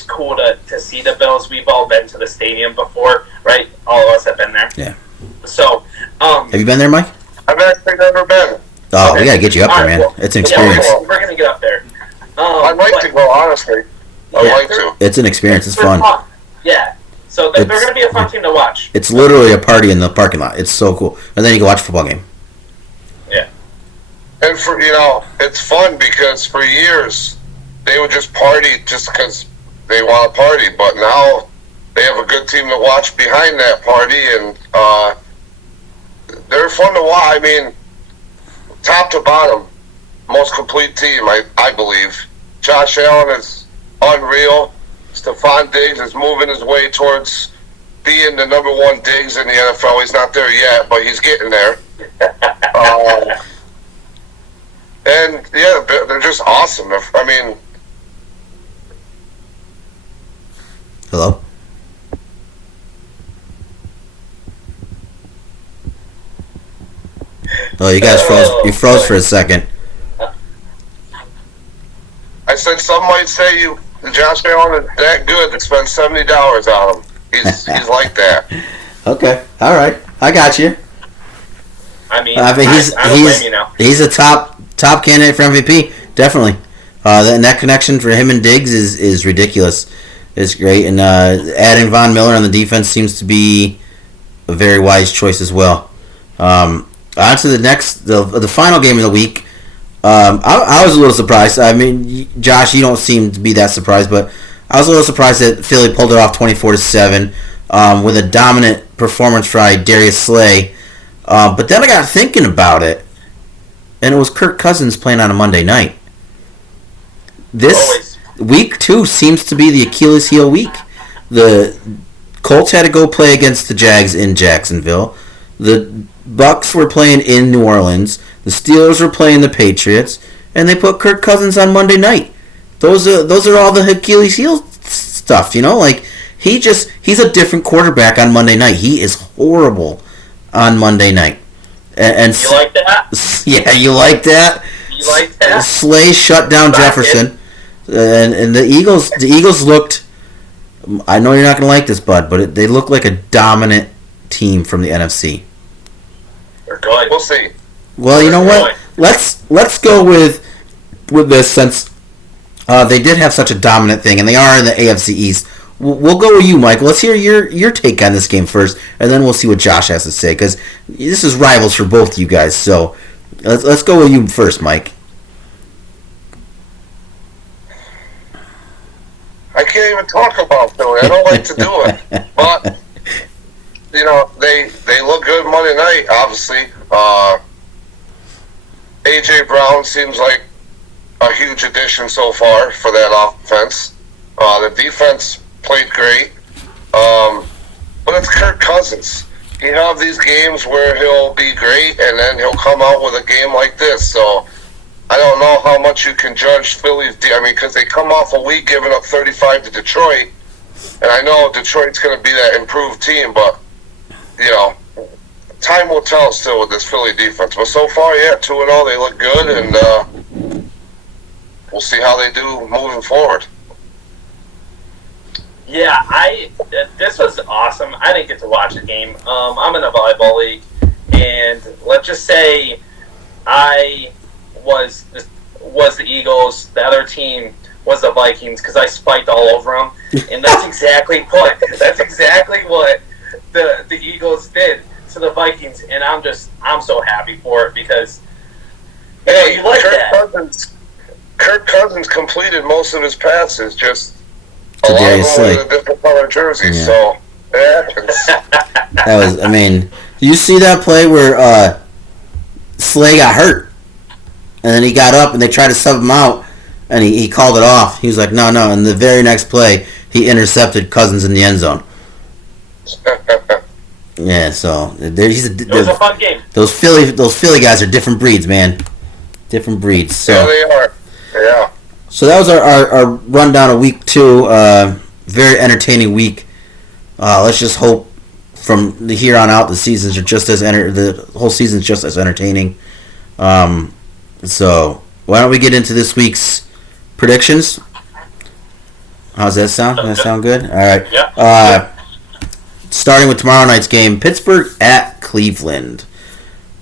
cool to see the Bills. We've all been to the stadium before, right? All of us have been there. Yeah. So, have you been there, Mike? I've actually never been. Oh, okay. We gotta get you up there, man. It's an experience. Yeah, we're gonna get up there. I'd like to go, honestly. I'd like to. It's an experience. It's fun. Yeah. So they're gonna be a fun team to watch. It's literally a party in the parking lot. It's so cool. And then you can watch a football game. Yeah. And it's fun because for years they would just party just because they want to party, but now they have a good team to watch behind that party, and they're fun to watch. I mean, top to bottom, most complete team, I believe. Josh Allen is unreal. Stephon Diggs is moving his way towards being the number 1 Diggs in the NFL. He's not there yet, but he's getting there. And, yeah, they're just awesome. I mean... Hello? Oh, you guys froze. You froze for a second. I said some might say Josh Allen is that good to spend $70 on him. He's like that. Okay, all right, I got you. I mean, he's a top candidate for MVP, definitely. And that connection for him and Diggs is ridiculous. It's great, and adding Von Miller on the defense seems to be a very wise choice as well. On to the final game of the week. I was a little surprised. I mean, Josh, you don't seem to be that surprised, but I was a little surprised that Philly pulled it off 24-7 with a dominant performance by Darius Slay. But then I got thinking about it, and it was Kirk Cousins playing on a Monday night. This week 2 seems to be the Achilles heel week. The Colts had to go play against the Jags in Jacksonville. The Bucks were playing in New Orleans. The Steelers were playing the Patriots, and they put Kirk Cousins on Monday night. Those are all the Achilles heel stuff, Like he's a different quarterback on Monday night. He is horrible on Monday night. And you like that? Yeah, you like that? You like that? Slay shut down Jefferson, and the Eagles looked. I know you're not gonna like this, bud, but they look like a dominant team from the NFC. They're good. We'll see. Well, you know what? Let's go with this since they did have such a dominant thing, and they are in the AFC East. We'll go with you, Mike. Let's hear your take on this game first, and then we'll see what Josh has to say, because this is rivals for both of you guys. So let's go with you first, Mike. I can't even talk about Philly. I don't like to do it, but they look good Monday night. Obviously, AJ Brown seems like a huge addition so far for that offense. The defense played great, but it's Kirk Cousins. You have these games where he'll be great, and then he'll come out with a game like this. So I don't know how much you can judge Philly's. Because they come off a week giving up 35 to Detroit, and I know Detroit's going to be that improved team, but time will tell still with this Philly defense. But so far, 2-0, they look good, and we'll see how they do moving forward. Yeah, this was awesome. I didn't get to watch the game. I'm in a volleyball league, and let's just say I was the Eagles. The other team was the Vikings because I spiked all over them, and that's exactly what the Eagles did to the Vikings, and I'm so happy for it because you like that. Kirk Cousins completed most of his passes, just a lot Darius of them Slay. in a different color jersey. Yeah. So it happens. That was. I mean, you see that play where Slay got hurt, and then he got up and they tried to sub him out, and he called it off. He was like, no. And the very next play, he intercepted Cousins in the end zone. Yeah, so It was a fun game. Those Philly guys are different breeds, man. Different breeds. So. Yeah, they are. Yeah. So that was our rundown of week 2. Very entertaining week. Let's just hope from here on out the whole season's just as entertaining. So why don't we get into this week's predictions? How's that sound? Does that sound good? All right. Yeah. Starting with tomorrow night's game, Pittsburgh at Cleveland.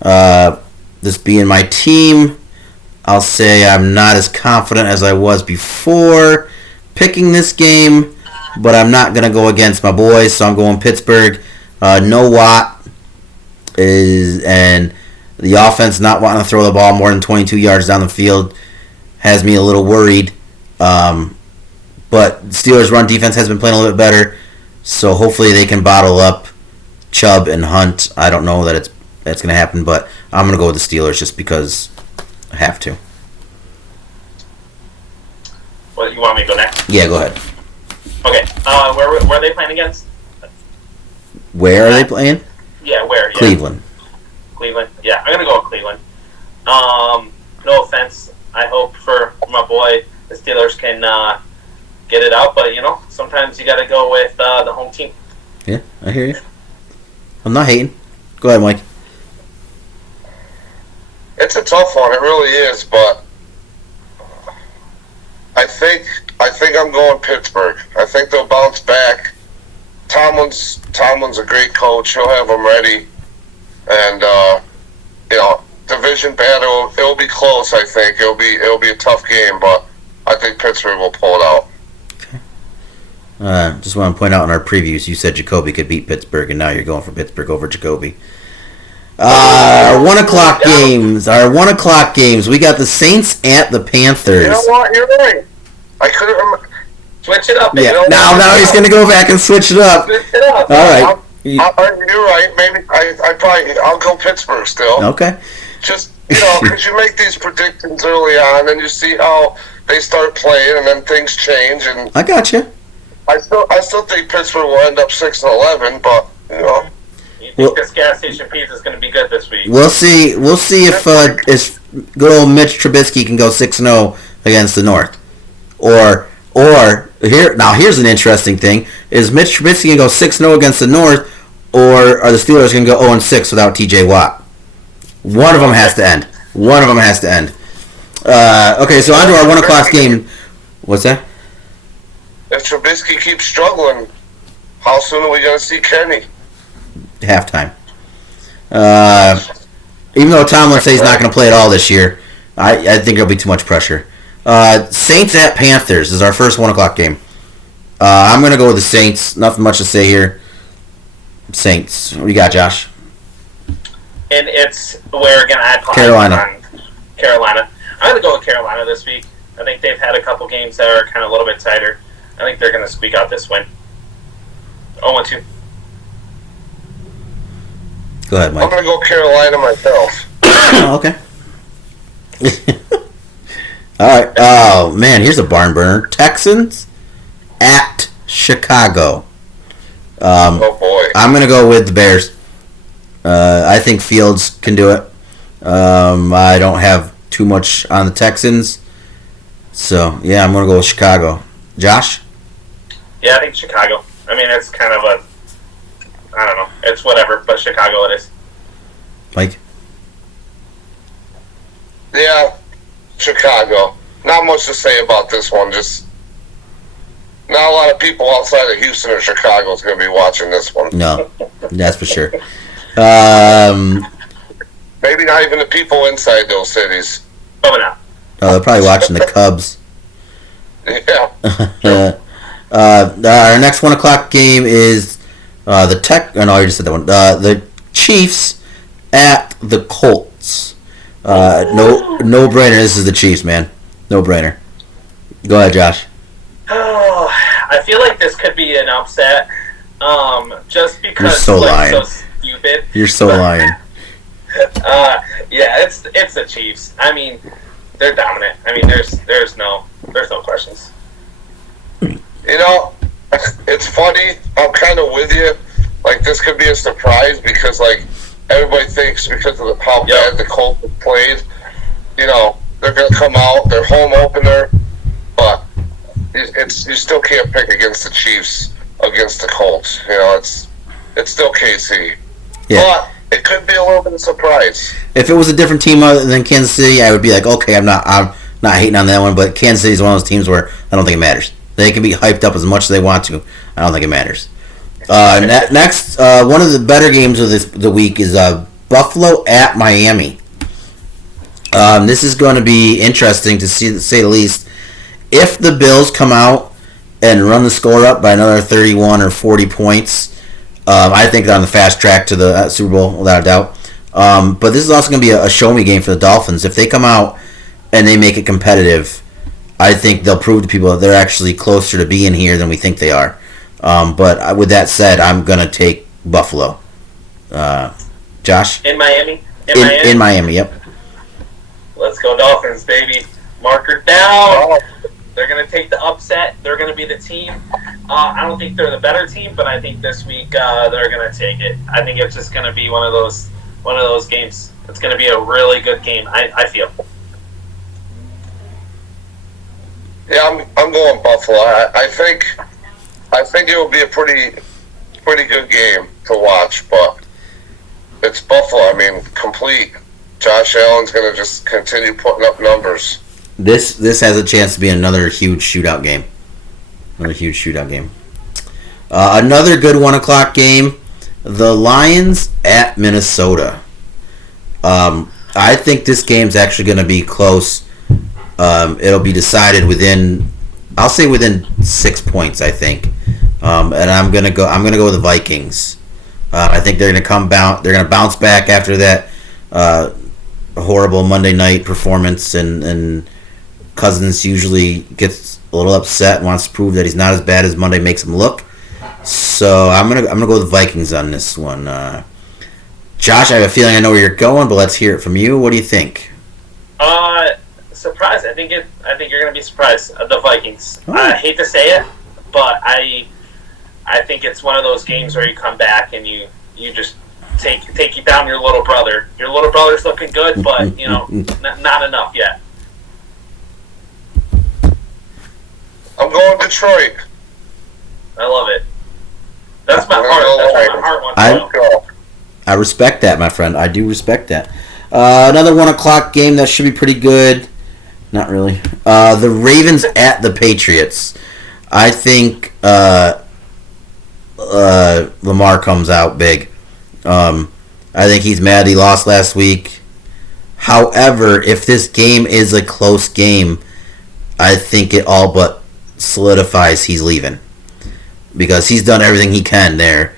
This being my team, I'll say I'm not as confident as I was before picking this game, but I'm not going to go against my boys, so I'm going Pittsburgh. No Watt and the offense not wanting to throw the ball more than 22 yards down the field has me a little worried. But Steelers' run defense has been playing a little bit better, so hopefully they can bottle up Chubb and Hunt. I don't know that that's going to happen, but I'm going to go with the Steelers just because I have to. Well, you want me to go next? Yeah, go ahead. Okay. Where are they playing against? Where are they playing? Yeah, where? Yeah. Cleveland. Cleveland. Yeah, I'm gonna go with Cleveland. No offense. I hope for my boy the Steelers can get it out, but sometimes you got to go with the home team. Yeah, I hear you. I'm not hating. Go ahead, Mike. It's a tough one. It really is, but I think I'm going Pittsburgh. I think they'll bounce back. Tomlin's a great coach. He'll have them ready, and division battle. It'll be close. I think it'll be a tough game, but I think Pittsburgh will pull it out. Okay. Just want to point out in our previews, you said Jacoby could beat Pittsburgh, and now you're going for Pittsburgh over Jacoby. Our 1 o'clock games. We got the Saints at the Panthers. You know what? You're right. I couldn't remember. Switch it up. Yeah. Now he's going to go back and switch it up. Switch it up. All right. You're right. Maybe I'll go Pittsburgh still. Okay. Just because you make these predictions early on, and you see how they start playing, and then things change. And I got you. I still think Pittsburgh will end up 6-11, but You think this gas station pizza is going to be good this week? We'll see. We'll see if good old Mitch Trubisky can go 6-0 against the North, or here's an interesting thing: is Mitch Trubisky going to go 6-0 against the North, or are the Steelers going to go 0-6 without T.J. Watt? One of them has to end. Okay, so on to our 1 o'clock game. What's that? If Trubisky keeps struggling, how soon are we going to see Kenny? Halftime. Even though Tomlin says he's not going to play at all this year, I think there'll be too much pressure. Saints at Panthers is our first 1 o'clock game. I'm going to go with the Saints. Nothing much to say here. Saints. What do you got, Josh? And it's where again Carolina. Carolina. I'm going to go with Carolina this week. I think they've had a couple games that are kind of a little bit tighter. I think they're going to squeak out this win. 0-2. Go ahead, Mike. I'm going to go Carolina myself. Okay. All right. Oh, man, here's a barn burner. Texans at Chicago. Oh, boy. I'm going to go with the Bears. I think Fields can do it. I don't have too much on the Texans. So, yeah, I'm going to go with Chicago. Josh? Yeah, I think Chicago. I mean, it's kind of I don't know. It's whatever, but Chicago it is. Mike? Yeah, Chicago. Not much to say about this one. Just not a lot of people outside of Houston or Chicago is going to be watching this one. No, that's for sure. Maybe not even the people inside those cities. Probably not. They're probably watching the Cubs. Yeah. Our next 1 o'clock game is the Tech. Oh, no, you just said that one. The Chiefs at the Colts. No brainer. This is the Chiefs, man. No brainer. Go ahead, Josh. Oh, I feel like this could be an upset. Just because You're so lying. so stupid. You're so lying. Yeah, it's the Chiefs. I mean, they're dominant. I mean, there's no questions. It's funny. I'm kind of with you. Like, this could be a surprise because, like, everybody thinks because of how bad the Colts have played, they're going to come out, their home opener, but you still can't pick against the Chiefs against the Colts. It's still KC. Yeah. But it could be a little bit of a surprise. If it was a different team other than Kansas City, I would be like, okay, I'm not hating on that one, but Kansas City is one of those teams where I don't think it matters. They can be hyped up as much as they want to. I don't think it matters. Next, one of the better games of the week is Buffalo at Miami. This is going to be interesting to say the least. If the Bills come out and run the score up by another 31 or 40 points, I think they're on the fast track to the Super Bowl, without a doubt. But this is also going to be a show-me game for the Dolphins. If they come out and they make it competitive, I think they'll prove to people that they're actually closer to being here than we think they are. But with that said, I'm going to take Buffalo. Josh? In Miami? In Miami, yep. Let's go Dolphins, baby. Marker down. They're going to take the upset. They're going to be the team. I don't think they're the better team, but I think this week they're going to take it. I think it's just going to be one of those games. It's going to be a really good game, I feel. Yeah, I'm going Buffalo. I think it will be a pretty good game to watch, but it's Buffalo. I mean, complete. Josh Allen's going to just continue putting up numbers. This has a chance to be another huge shootout game. Another good 1 o'clock game. The Lions at Minnesota. I think this game's actually going to be close. It'll be decided within 6 points, I think. And I'm gonna go with the Vikings. I think they're gonna bounce back after that horrible Monday night performance, and Cousins usually gets a little upset and wants to prove that he's not as bad as Monday makes him look. So I'm gonna go with the Vikings on this one. Josh, I have a feeling I know where you're going, but let's hear it from you. What do you think? Surprise! I think you're going to be surprised. The Vikings. Oh. I hate to say it, but I think it's one of those games where you come back and you just take you down your little brother. Your little brother's looking good, but not enough yet. I'm going Detroit. I love it. That's my heart. That's where my heart wants to go. I respect that, my friend. I do respect that. Another 1 o'clock game that should be pretty good. Not really. The Ravens at the Patriots. I think Lamar comes out big. I think he's mad he lost last week. However, if this game is a close game, I think it all but solidifies he's leaving. Because he's done everything he can there,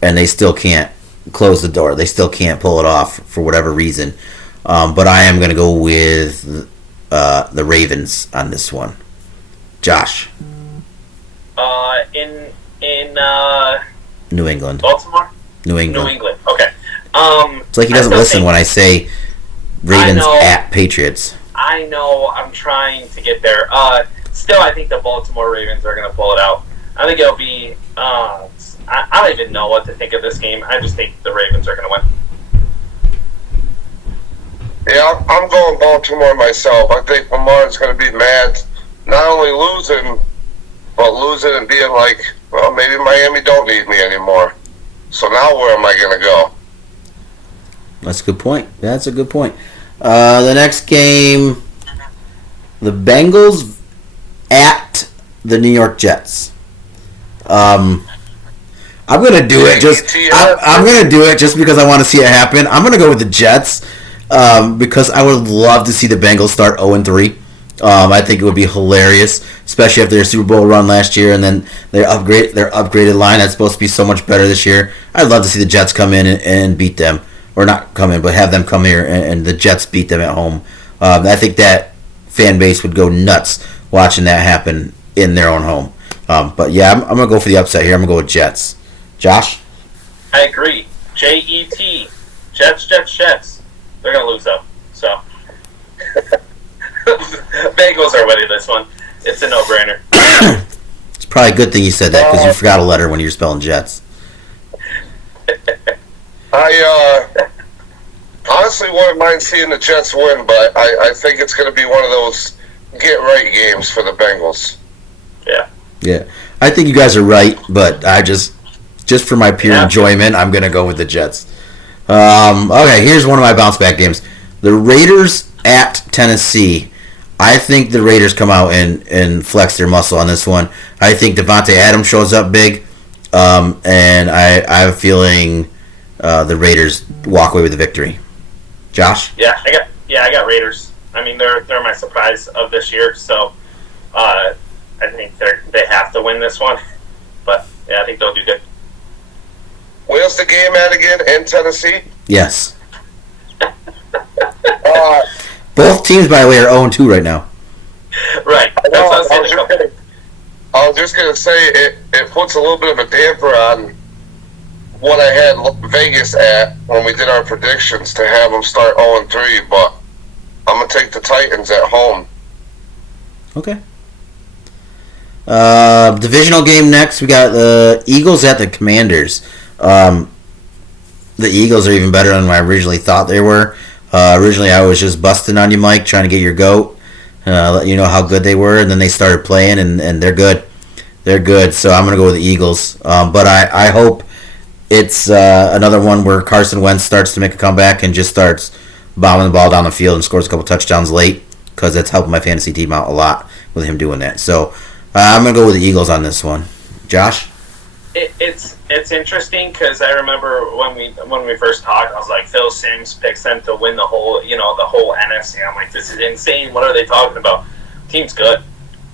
and they still can't close the door. They still can't pull it off for whatever reason. But I am going to go with the Ravens on this one. Josh. In New England. Baltimore? New England. New England. Okay. It's like he doesn't listen when I say Ravens at Patriots. I know. I'm trying to get there. Still, I think the Baltimore Ravens are going to pull it out. I think it'll be... I don't even know what to think of this game. I just think the Ravens are going to win. Yeah, I'm going Baltimore myself. I think Lamar's going to be mad, not only losing, but losing and being like, well, maybe Miami don't need me anymore. So now where am I going to go? That's a good point. That's a good point. The next game, the Bengals at the New York Jets. I'm gonna do it just. I'm gonna do it just because I want to see it happen. I'm gonna go with the Jets because I would love to see the Bengals start 0-3. I think it would be hilarious, especially after their Super Bowl run last year, and then their upgraded line that's supposed to be so much better this year. I'd love to see the Jets come in and beat them, or not come in, but have them come here and the Jets beat them at home. I think that fan base would go nuts watching that happen in their own home. But yeah, I'm gonna go for the upset here. I'm gonna go with Jets. Josh? I agree. Jet. Jets. They're going to lose, though. So. Bengals are winning this one. It's a no-brainer. It's probably a good thing you said that because you forgot a letter when you were spelling Jets. I honestly wouldn't mind seeing the Jets win, but I think it's going to be one of those get-right games for the Bengals. Yeah. Yeah. I think you guys are right, but I just for my pure enjoyment, I'm going to go with the Jets. Okay, here's one of my bounce-back games. The Raiders at Tennessee. I think the Raiders come out and flex their muscle on this one. I think Devontae Adams shows up big, and I have a feeling the Raiders walk away with the victory. Josh? Yeah, I got Raiders. I mean, they're my surprise of this year, so I think they have to win this one. But yeah, I think they'll do good. Where's the game at again? In Tennessee? Yes. Both teams, by the way, are 0-2 right now. Right. That's what I was just going to say, it puts a little bit of a damper on what I had Vegas at when we did our predictions to have them start 0-3, but I'm going to take the Titans at home. Okay. Divisional game next. We got the Eagles at the Commanders. The Eagles are even better than I originally thought they were. Originally, I was just busting on you, Mike, trying to get your goat, let you know how good they were, and then they started playing, and they're good. They're good, so I'm going to go with the Eagles. But I hope it's another one where Carson Wentz starts to make a comeback and just starts bombing the ball down the field and scores a couple touchdowns late, because that's helping my fantasy team out a lot with him doing that. So I'm going to go with the Eagles on this one. Josh? It's interesting because I remember when we first talked, I was like, Phil Simms picks them to win the whole NFC. I'm like, this is insane. What are they talking about? Team's good.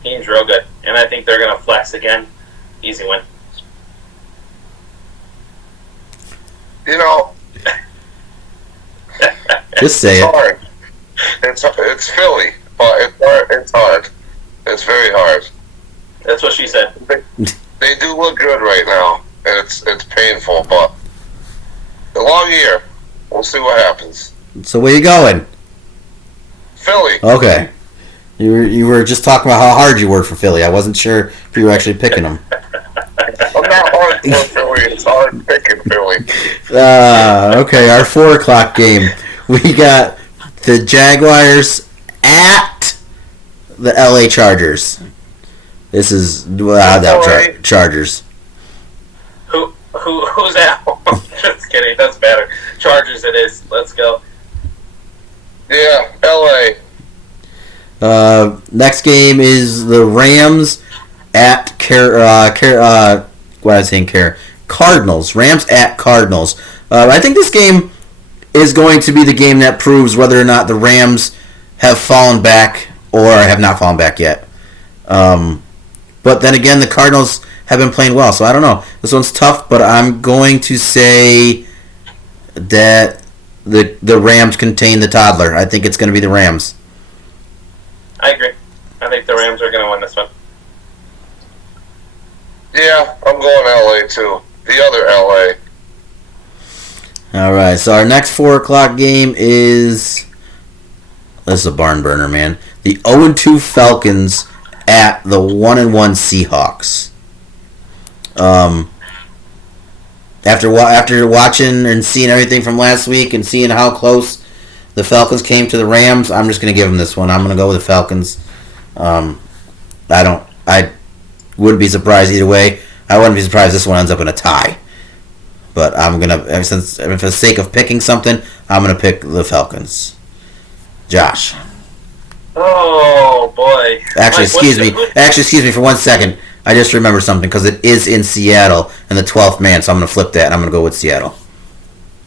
Team's real good, and I think they're gonna flex again. Easy win. Just say it. Hard. It's Philly, but it's hard. It's very hard. That's what she said. they do look good right now, and it's painful, but the long year. We'll see what happens. So where you going? Philly. Okay. You were just talking about how hard you were for Philly. I wasn't sure if you were actually picking them. I'm not hard for Philly. It's hard picking Philly. Okay, our 4 o'clock game. We got the Jaguars at the LA Chargers. This is Chargers. Who's at home? Just kidding. It doesn't matter. Chargers it is. Let's go. Yeah, LA. Next game is the Rams at Cardinals. Rams at Cardinals. I think this game is going to be the game that proves whether or not the Rams have fallen back or have not fallen back yet. But then again, the Cardinals have been playing well, so I don't know. This one's tough, but I'm going to say that the Rams contain the toddler. I think it's going to be the Rams. I agree. I think the Rams are going to win this one. Yeah, I'm going LA too. The other LA. All right, so our next 4 o'clock game is... This is a barn burner, man. The 0-2 Falcons at the 1-1 Seahawks. After watching and seeing everything from last week and seeing how close the Falcons came to the Rams, I'm just going to give them this one. I'm going to go with the Falcons. I wouldn't be surprised either way. I wouldn't be surprised this one ends up in a tie. But I'm going to, for the sake of picking something, I'm going to pick the Falcons. Josh. Oh, boy. Actually, excuse me for 1 second. I just remembered something because it is in Seattle and the 12th man, so I'm going to flip that and I'm going to go with Seattle.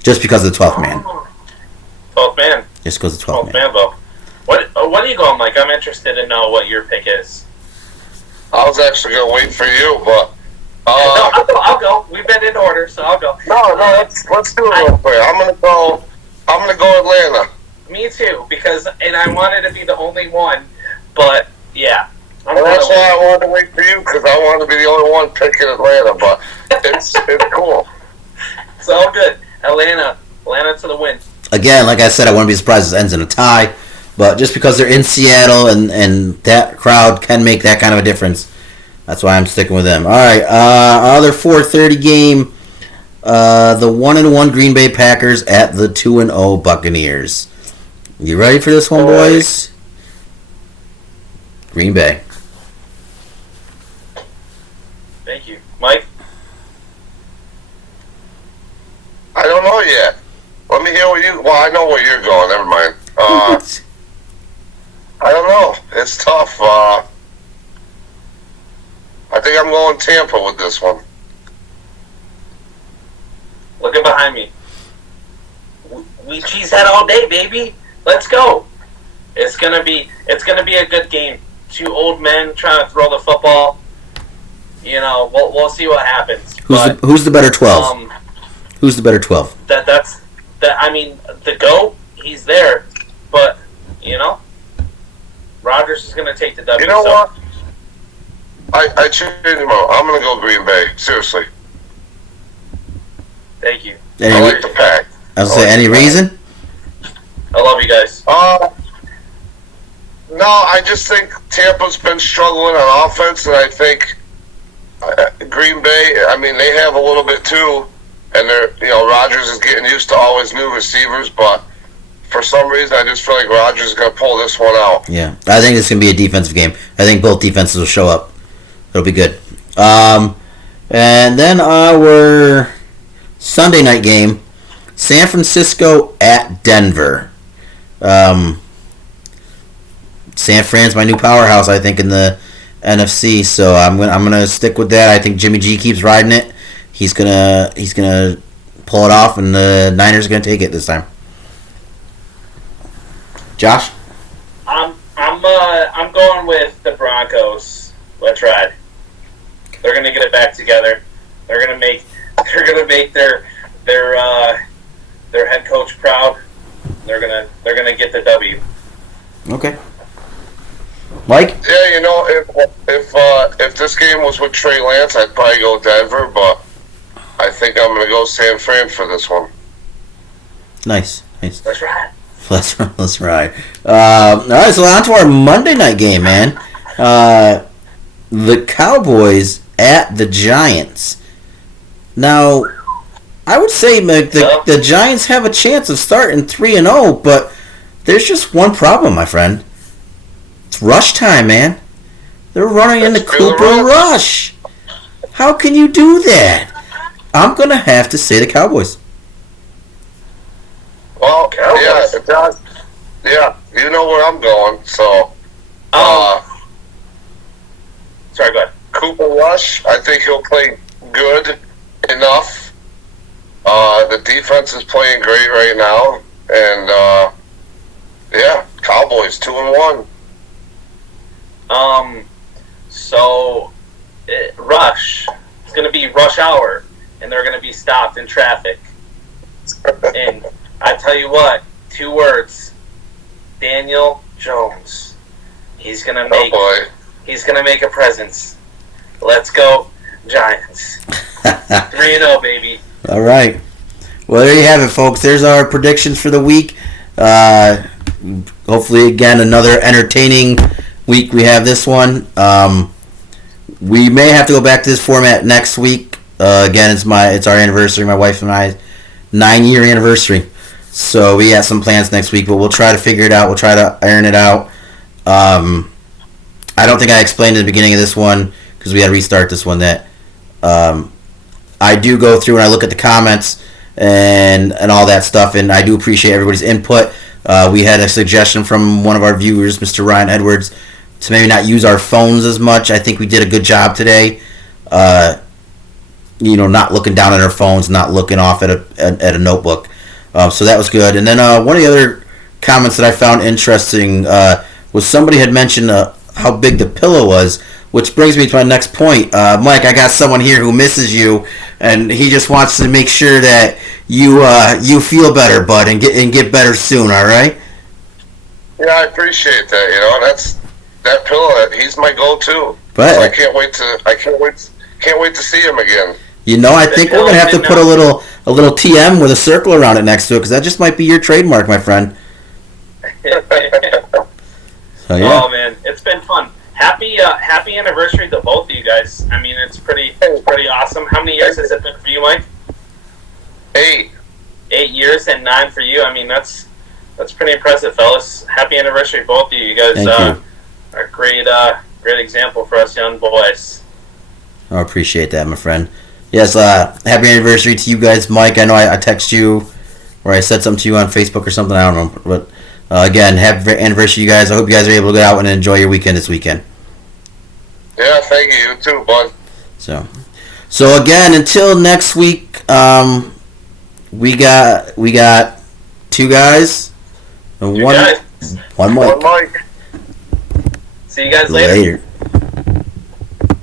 Just because of the 12th man. 12th man. Just because of the 12th man, though. What are you going, Mike? I'm interested to know what your pick is. I was actually going to wait for you, but... no, I'll go. We've been in order, so I'll go. No, let's do it real quick. I'm gonna go Atlanta. Me too, and I wanted to be the only one, but yeah. Well, that's why I wanted to wait for you, because I wanted to be the only one picking Atlanta, but it's cool. It's all good. Atlanta to the win. Again, like I said, I wouldn't be surprised if it ends in a tie, but just because they're in Seattle and that crowd can make that kind of a difference, that's why I'm sticking with them. All right, our other 4:30 game, the 1-1 Green Bay Packers at the 2-0 Buccaneers. You ready for this one, boys? Green Bay. Thank you. Mike? I don't know yet. Let me hear what you... Well, I know where you're going. Never mind. I don't know. It's tough. I think I'm going Tampa with this one. Looking behind me. We cheese head all day, baby. Let's go. It's gonna be a good game. 2 old men trying to throw the football. You know, we'll see what happens. Who's the better 12? Who's the better 12? I mean, the GOAT, he's there, but you know, Rodgers is gonna take the W. You know what? I changed him out. I'm gonna go Green Bay. Seriously. Thank you. I like the pack. I was gonna say, any reason? I love you guys. No, I just think Tampa's been struggling on offense, and I think Green Bay, I mean, they have a little bit too, and Rodgers is getting used to all his new receivers, but for some reason, I just feel like Rodgers is going to pull this one out. Yeah, I think it's going to be a defensive game. I think both defenses will show up. It'll be good. And then our Sunday night game, San Francisco at Denver. San Fran's my new powerhouse, I think, in the NFC. So I'm gonna stick with that. I think Jimmy G keeps riding it. He's gonna pull it off, and the Niners are gonna take it this time. Josh? I'm going with the Broncos. Let's ride. They're gonna get it back together. They're gonna make their head coach proud. They're gonna get the W. Okay. Mike? Yeah, you know, if this game was with Trey Lance, I'd probably go Denver, but I think I'm going to go San Fran for this one. Nice. That's right. Let's ride. All right, so on to our Monday night game, man. The Cowboys at the Giants. Now, I would say the Giants have a chance of starting 3-0, but there's just one problem, my friend. It's rush time, man. They're running into Cooper Rush. How can you do that? I'm going to have to say the Cowboys. Well, yeah, you know where I'm going, so. Sorry, go ahead. Cooper Rush, I think he'll play good enough. The defense is playing great right now, and yeah, Cowboys 2-1. Rush. It's going to be rush hour, and they're going to be stopped in traffic. And I tell you what, 2 words: Daniel Jones. He's going to make. Oh boy. He's going to make a presence. Let's go, Giants. 3-0, baby. All right. Well, there you have it, folks. There's our predictions for the week. Hopefully, again, another entertaining week. We have this one. We may have to go back to this format next week. Again, it's our anniversary, my wife and I, 9-year anniversary. So we have some plans next week, but we'll try to figure it out. We'll try to iron it out. I don't think I explained at the beginning of this one, because we had to restart this one, that I do go through and I look at the comments and all that stuff, and I do appreciate everybody's input. We had a suggestion from one of our viewers, Mr. Ryan Edwards, to maybe not use our phones as much. I think we did a good job today. Not looking down at our phones, not looking off at a notebook. So that was good. And then one of the other comments that I found interesting was somebody had mentioned how big the pillow was, which brings me to my next point. Mike, I got someone here who misses you, and he just wants to make sure that you feel better, bud, and get better soon. All right? Yeah, I appreciate that. That's that pillow. He's my go-to. But so I can't wait to see him again. I think we're gonna have to put a little TM with a circle around it next to it, because that just might be your trademark, my friend. So, yeah. Oh man, it's been fun. Happy anniversary to both of you guys. I mean, it's pretty awesome. How many years has it been for you, Mike? 8. 8 years and 9 for you. I mean, that's pretty impressive, fellas. Happy anniversary, both of you. You guys are a great example for us young boys. I appreciate that, my friend. Yes, happy anniversary to you guys, Mike. I know I text you, or I said something to you on Facebook or something. I don't know, but again, happy anniversary, you guys. I hope you guys are able to go out and enjoy your weekend this weekend. Yeah, thank you. You too, bud. So again, until next week, we got 2 guys and one Mike. One Mike. See you guys later.